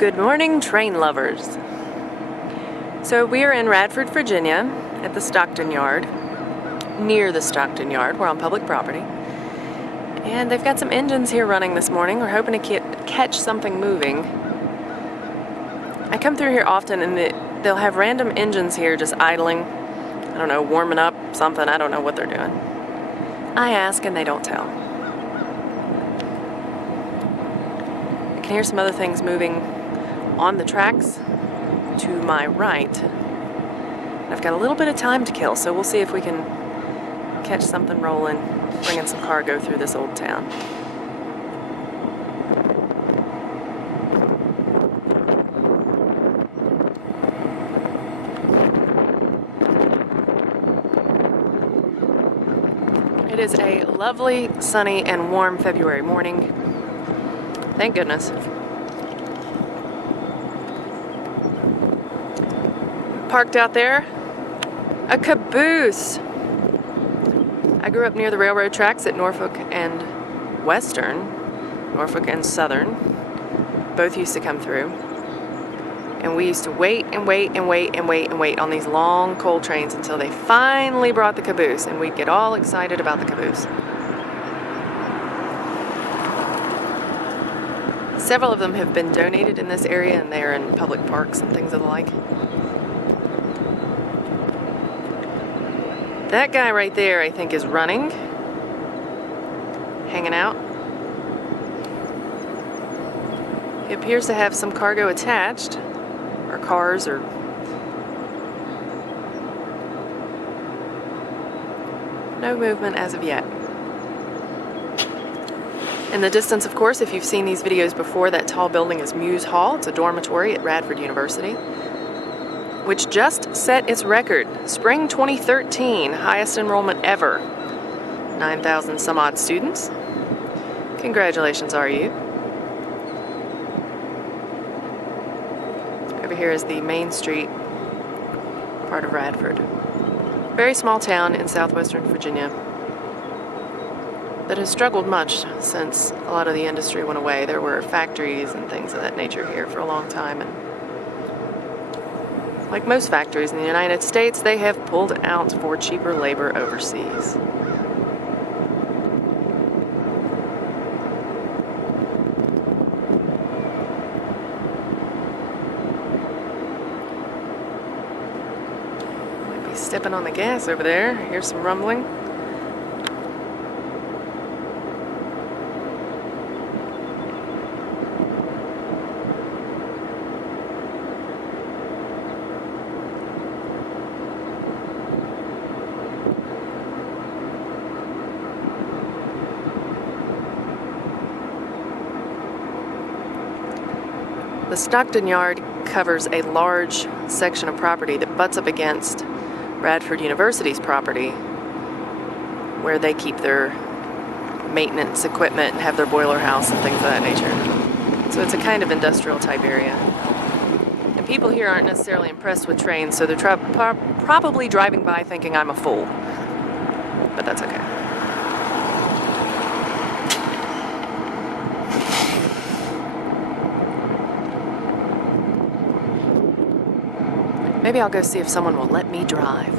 Good morning, train lovers. So we are in Radford, Virginia at the Stockton yard, near the Stockton yard. We're on public property. And they've got some engines here running this morning. We're hoping to catch something moving. I come through here often and they'll have random engines here just idling. I don't know, warming up something. I don't know what they're doing. I ask and they don't tell. I can hear some other things moving on the tracks to my right. I've got a little bit of time to kill, so we'll see if we can catch something rolling, bringing some cargo through this old town. It is a lovely, sunny, and warm February morning. Thank goodness. Parked out there, a caboose. I grew up near the railroad tracks at Norfolk and Southern. Both used to come through. And we used to wait on these long coal trains until they finally brought the caboose, and we'd get all excited about the caboose. Several of them have been donated in this area, and they're in public parks and things of the like. That guy right there, I think, is running, hanging out. He appears to have some cargo attached, or cars, or no movement as of yet. In the distance, of course, if you've seen these videos before, that tall building is Muse Hall. It's a dormitory at Radford University, which just set its record. Spring 2013, highest enrollment ever. 9,000 some odd students. Congratulations, RU. Over here is the Main Street part of Radford. Very small town in southwestern Virginia that has struggled much since a lot of the industry went away. There were factories and things of that nature here for a long time, and like most factories in the United States, they have pulled out for cheaper labor overseas. Might be stepping on the gas over there. Here's some rumbling. The Stockton yard covers a large section of property that butts up against Radford University's property, where they keep their maintenance equipment and have their boiler house and things of that nature. So it's a kind of industrial type area. And people here aren't necessarily impressed with trains, so they're probably driving by thinking I'm a fool. But that's okay. Maybe I'll go see if someone will let me drive.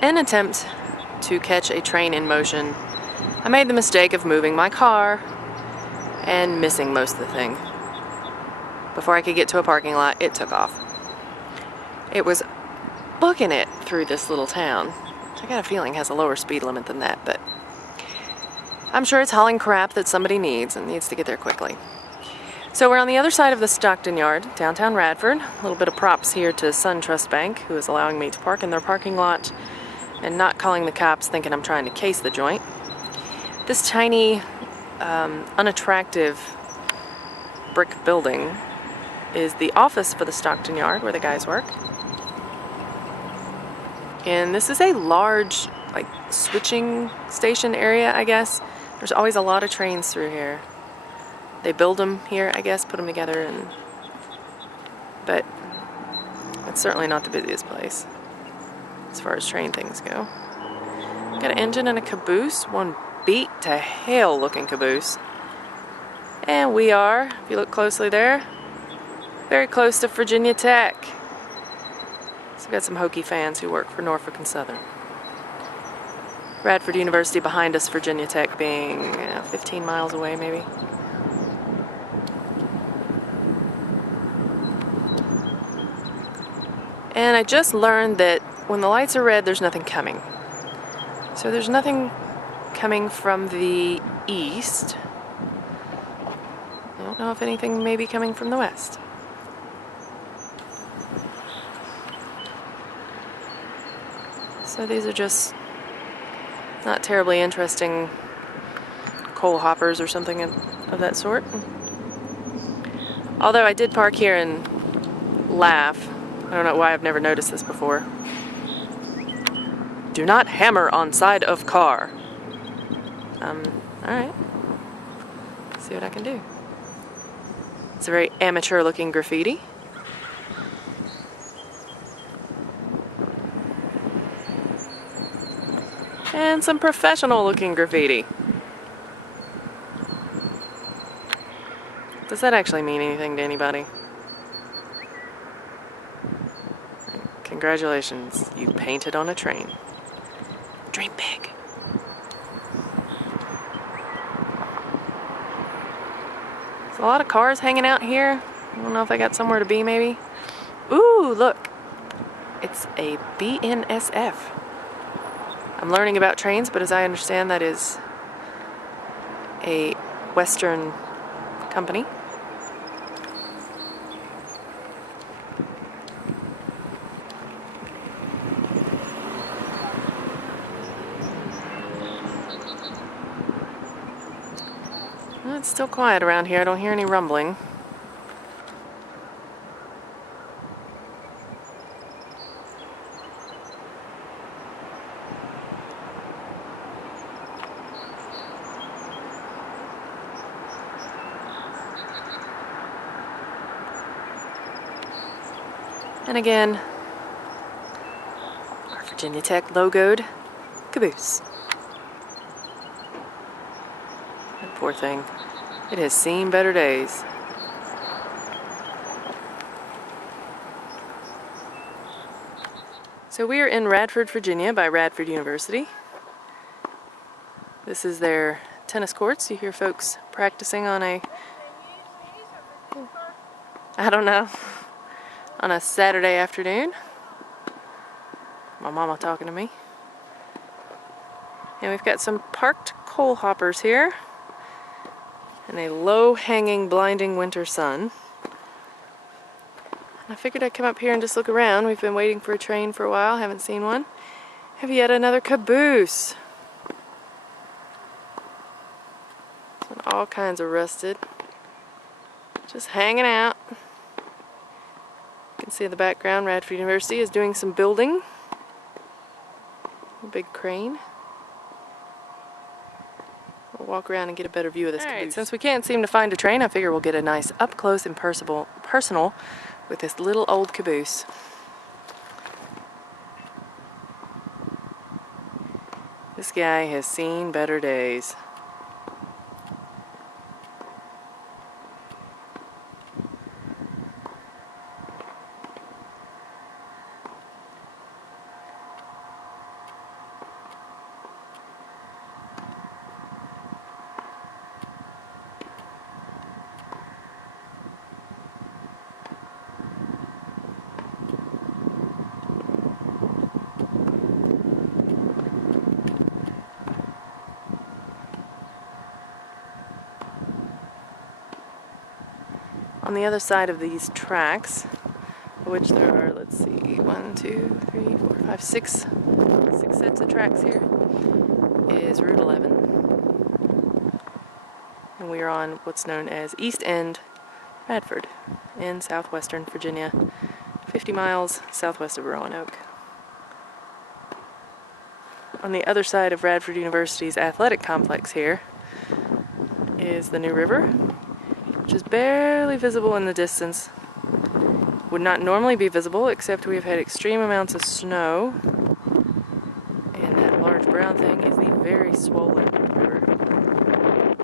In an attempt to catch a train in motion, I made the mistake of moving my car and missing most of the thing. Before I could get to a parking lot, it took off. It was booking it through this little town, which I got a feeling has a lower speed limit than that, but I'm sure it's hauling crap that somebody needs and needs to get there quickly. So we're on the other side of the Stockton yard, downtown Radford. A little bit of props here to SunTrust Bank, who is allowing me to park in their parking lot and not calling the cops thinking I'm trying to case the joint. This tiny, unattractive brick building is the office for the Stockton yard where the guys work. And this is a large, like, switching station area, I guess. There's always a lot of trains through here. They build them here, I guess, put them together, but it's certainly not the busiest place as far as train things go. Got an engine and a caboose, one beat to hell looking caboose. And we are, if you look closely there, very close to Virginia Tech. So we've got some Hokie fans who work for Norfolk and Southern. Radford University behind us, Virginia Tech being 15 miles away maybe. And I just learned that when the lights are red, there's nothing coming. So there's nothing coming from the east. I don't know if anything may be coming from the west. So these are just not terribly interesting coal hoppers or something of that sort. Although I did park here and laugh. I don't know why I've never noticed this before. Do not hammer on side of car. Alright. See what I can do. It's a very amateur looking graffiti. And some professional looking graffiti. Does that actually mean anything to anybody? Congratulations, you painted on a train. Dream big. There's a lot of cars hanging out here. I don't know if I got somewhere to be maybe. Ooh, look. It's a BNSF. I'm learning about trains, but as I understand, that is a Western company. Well, it's still quiet around here. I don't hear any rumbling. And again, our Virginia Tech logoed caboose. That poor thing. It has seen better days. So we are in Radford, Virginia by Radford University. This is their tennis courts. You hear folks practicing on I don't know, on a Saturday afternoon. My mama talking to me. And we've got some parked coal hoppers here and a low-hanging, blinding winter sun. I figured I'd come up here and just look around. We've been waiting for a train for a while, haven't seen one. Have yet another caboose. This one all kinds of rusted. Just hanging out. You can see in the background, Radford University is doing some building. A big crane. We'll walk around and get a better view of this caboose. Since we can't seem to find a train, I figure we'll get a nice up-close and personal with this little old caboose. This guy has seen better days. On the other side of these tracks, which there are, let's see, 1, 2, 3, 4, 5, 6 sets of tracks here, is Route 11. And we are on what's known as East End, Radford, in southwestern Virginia, 50 miles southwest of Roanoke. On the other side of Radford University's athletic complex here is the New River, which is barely visible in the distance. Would not normally be visible, except we've had extreme amounts of snow. And that large brown thing is the very swollen river.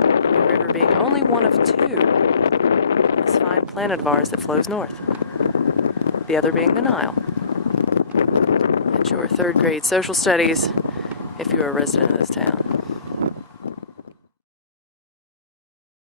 The New River being only one of two on this fine planet of ours that flows north. The other being the Nile. That's your third grade social studies if you're a resident of this town.